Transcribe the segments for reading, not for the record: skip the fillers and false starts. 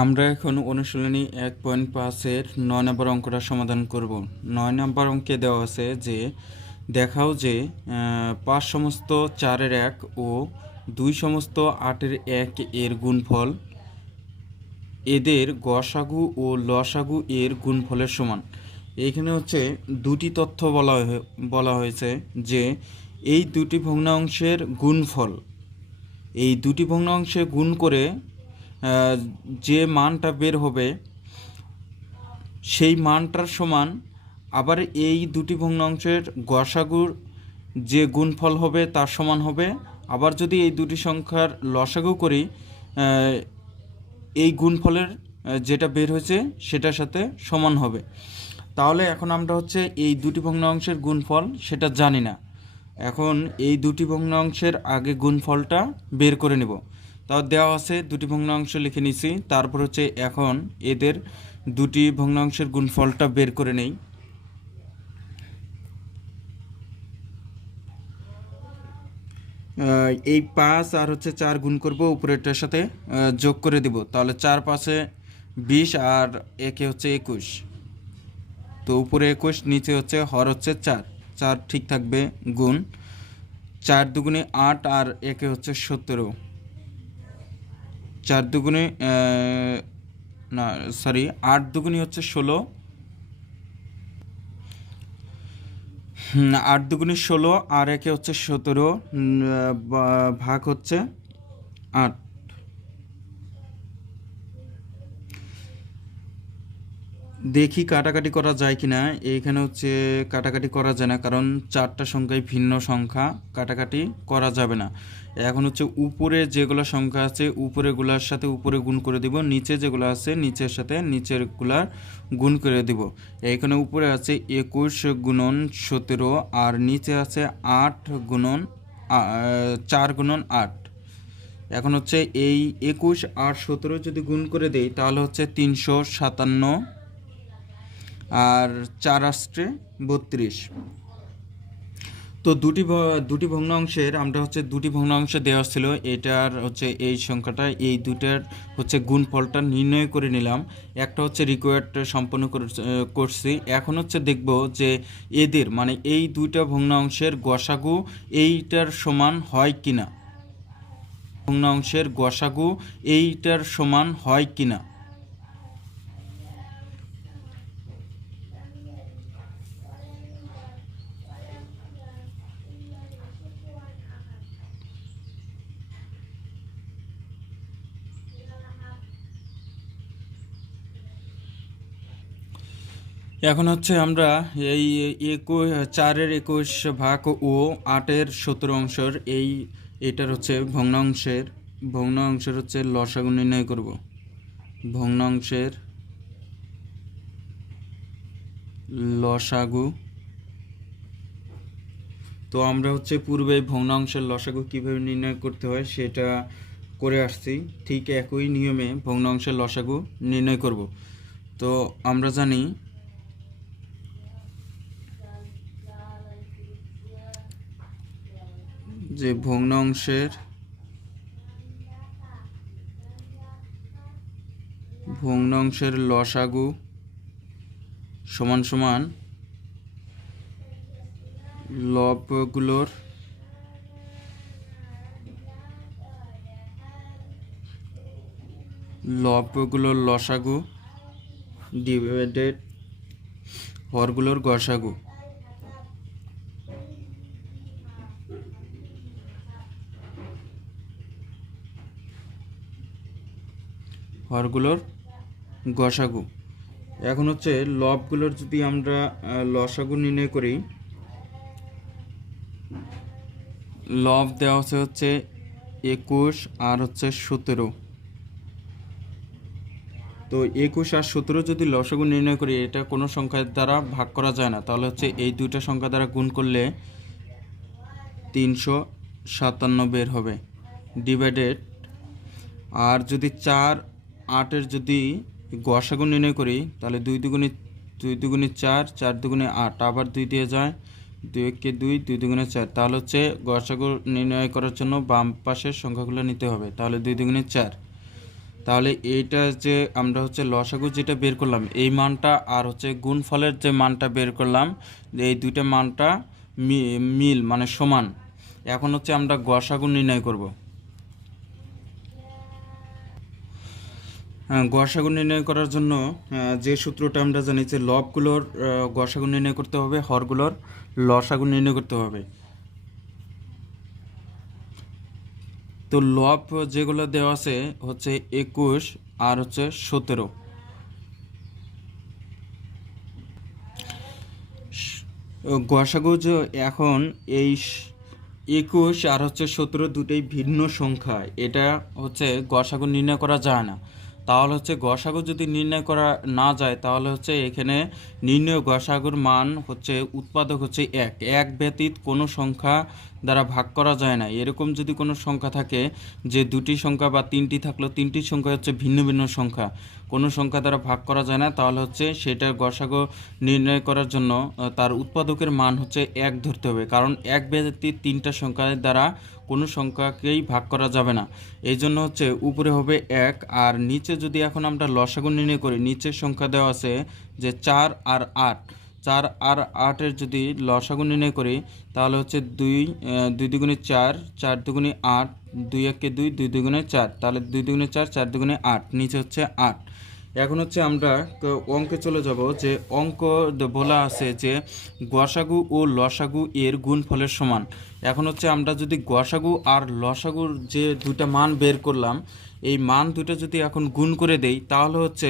আমরা এখন অনুশীলনী 1.5-এর 9 নম্বর অঙ্কটা সমাধান করব। 9 নম্বর অঙ্কে দেওয়া আছে যে দেখাও যে 5 সমস্ত 4-এর 1 ও 2 সমস্ত 8-এর 1 এর গুণফল এদের গসাগু ও লসাগু এর গুণফলের সমান। এইখানে হচ্ছে দুটি তথ্য বলা হয়েছে যে এই দুটি ভগ্নাংশের গুণফল, এই দুটি ভগ্নাংশে গুণ করে যে মানটা বের হবে সেই মানটার সমান আবার এই দুটি ভগ্নাংশের গসাগুর যে গুণফল হবে তার সমান হবে। আবার যদি এই দুটি সংখ্যার লসাগু করি এই গুণফলের যেটা বের হয়েছে সেটার সাথে সমান হবে। তাহলে এখন আমরা হচ্ছে এই দুটি ভগ্নাংশের গুণফল সেটা জানি না, এখন এই দুটি ভগ্নাংশের আগে গুণফলটা বের করে নেব। তাও দেওয়া আছে দুটি ভগ্নাংশ লিখে নিছি, তারপর হচ্ছে এখন এদের দুটি ভগ্নাংশের গুণফলটা বের করে নেই। এই 5 আর হচ্ছে 4 গুণ করব, উপরেরটার সাথে যোগ করে দেব, তাহলে 4 5-এ 20 আর একে হচ্ছে 21। তো উপরে 21, নিচে হচ্ছে হর হচ্ছে 4, 4 ঠিক থাকবে, গুণ 4 দুগুণে 8 আর একে হচ্ছে 17, 4 দুগুণে 8 দুগুণে হচ্ছে 16, 8 দুগুণে 16 আর একে হচ্ছে 17, ভাগ হচ্ছে 8। দেখি কাটাকাটি করা যায় কি না। এইখানে হচ্ছে কাটাকাটি করা যায় না, কারণ 4টা সংখ্যায় ভিন্ন সংখ্যা, কাটাকাটি করা যাবে না। এখন হচ্ছে উপরে যেগুলো সংখ্যা আছে উপরেগুলোর সাথে উপরে গুণ করে দিব, নিচে যেগুলো আছে নিচের সাথে নিচেরগুলার গুণ করে দিব। এইখানে উপরে আছে 21 গুণন 17 আর নিচে আছে 8 গুণন 4 গুণন 8। এখন হচ্ছে এই 21 আর 17 যদি গুণ করে দেই তাহলে হচ্ছে 357 আর 4 আসছে 32। তো দুটি ভগ্নাংশের আমরা হচ্ছে দুটি ভগ্নাংশ দেওয়া ছিল, এটার হচ্ছে এই সংখ্যাটা, এই দুটার হচ্ছে গুণফলটা নির্ণয় করে নিলাম। একটা হচ্ছে রিকোয়ার্ড সম্পন্ন করছি। এখন হচ্ছে দেখব যে এদের মানে এই দুইটা ভগ্নাংশের গসাগু এইটার সমান হয় কিনা, ভগ্নাংশের গসাগু এইটার সমান হয় কিনা। এখন হচ্ছে আমরা এই 4-এর 21 ভাগ ও 8-এর 17 অংশের এটার হচ্ছে ভগ্নাংশের হচ্ছে লসাগু নির্ণয় করব। ভগ্নাংশের লসাগু, তো আমরা হচ্ছে পূর্বে ভগ্নাংশের লসাগু কীভাবে নির্ণয় করতে হয় সেটা করে আসছি, ঠিক একই নিয়মে ভগ্নাংশের লসাগু নির্ণয় করব। তো আমরা জানি যে ভগ্নাংশের লসাগু সমান সমান লবগুলোর লসাগু ডিভাইডেড হরগুলোর গসাগু। হরগুলোর গসাগু। এখন হচ্ছে লবগুলোর যদি আমরা লসাগু নির্ণয় করি, লব দেওয়া হচ্ছে 21 আর হচ্ছে 17। তো 21 আর 17 যদি লসাগু নির্ণয় করি, এটা কোনো সংখ্যার দ্বারা ভাগ করা যায় না, তাহলে হচ্ছে এই দুইটা সংখ্যা দ্বারা গুণ করলে 357 বের হবে, ডিভাইডেড। আর যদি 4 8-এর যদি গসাগু নির্ণয় করি তাহলে 2 দুগুণে 4, 4 দুগুণে 8, আবার 2 দিয়ে যায়, 2 একে 2, 2 দুগুণে 4। তাহলে হচ্ছে গসাগু নির্ণয় করার জন্য বাম পাশের সংখ্যাগুলো নিতে হবে, তাহলে 2 দুগুণে 4, তাহলে এইটা যে আমরা হচ্ছে লসাগু যেটা বের করলাম এই মানটা আর হচ্ছে গুণফলের যে মানটা বের করলাম, এই দুইটা মানটা মিল মানে সমান। এখন হচ্ছে আমরা গসাগু নির্ণয় করব। গসাগু নির্ণয় করার জন্য যে সূত্রটা আমরা জানি যে লবগুলোর গসাগু নির্ণয় করতে হবে, হরগুলোর লসাগু নির্ণয় করতে হবে। তো লব যেগুলো দেওয়া আছে হচ্ছে 21 আর হচ্ছে 17। গসাগু যে এখন এই 21 আর হচ্ছে 17 দুটোই ভিন্ন সংখ্যা, এটা হচ্ছে গসাগু নির্ণয় করা যায় না। তাহলে হচ্ছে গসাগু যদি নির্ণয় করা না যায় তাহলে হচ্ছে এখানে নির্ণয় গসাগুর মান হচ্ছে উৎপাদক হচ্ছে এক ব্যতীত কোনো সংখ্যা দ্বারা ভাগ করা যায় না। এরকম যদি কোনো সংখ্যা থাকে যে দুটি সংখ্যা বা তিনটি থাকলো, তিনটি সংখ্যা হচ্ছে ভিন্ন ভিন্ন সংখ্যা, কোনো সংখ্যা দ্বারা ভাগ করা যায় না, তাহলে হচ্ছে সেটার গসাগু নির্ণয় করার জন্য তার উৎপাদকের মান হচ্ছে এক ধরতে হবে, কারণ এক ব্যতীত তিনটা সংখ্যার দ্বারা কোনো সংখ্যাকেই ভাগ করা যাবে না। এই জন্য হচ্ছে উপরে হবে 1 আর নিচে যদি এখন আমরা লসাগু নির্ণয় করি, নিচের সংখ্যা দেওয়া আছে যে 4 আর 8। 4 আর 8-এর যদি লসাগু নির্ণয় করি তাহলে হচ্ছে 2 দুগুণে 4, 4 দুগুণে 8, 2 একে 2, 2 দুগুণে 4, তাহলে 2 দুগুণে 4, 4 দুগুণে 8, নিচে হচ্ছে 8। এখন হচ্ছে আমরা অঙ্কে চলে যাব, যে অঙ্ক বলা আছে যে গসাগু ও লসাগু এর গুণফলের সমান। এখন হচ্ছে আমরা যদি গসাগু আর লসাগুর যে দুটা মান বের করলাম এই মান দুটো যদি এখন গুণ করে দেই তাহলে হচ্ছে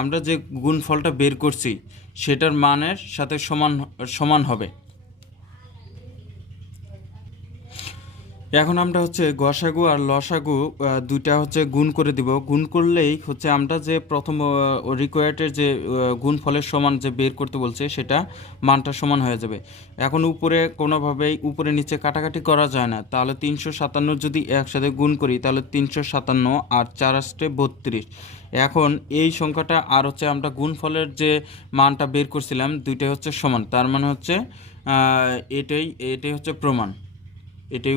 আমরা যে গুণফলটা বের করছি সেটার মানের সাথে সমান সমান হবে। এখন আমরা হচ্ছে গসাগু আর লসাগু দুইটা হচ্ছে গুণ করে দিব। গুণ করলেই হচ্ছে আমরা যে প্রথম রিকোয়ার্ডের যে গুণফলের সমান যে বের করতে বলছে সেটা মানটা সমান হয়ে যাবে। এখন উপরে কোনোভাবেই উপরে নিচে কাটাকাটি করা যায় না, তাহলে 357 যদি একসাথে গুণ করি তাহলে 357 আর 4 আসছে 32। এখন এই সংখ্যাটা আর হচ্ছে আমরা গুণফলের যে মানটা বের করছিলাম দুইটাই হচ্ছে সমান, তার মানে হচ্ছে এটাই হচ্ছে প্রমাণ, এটাই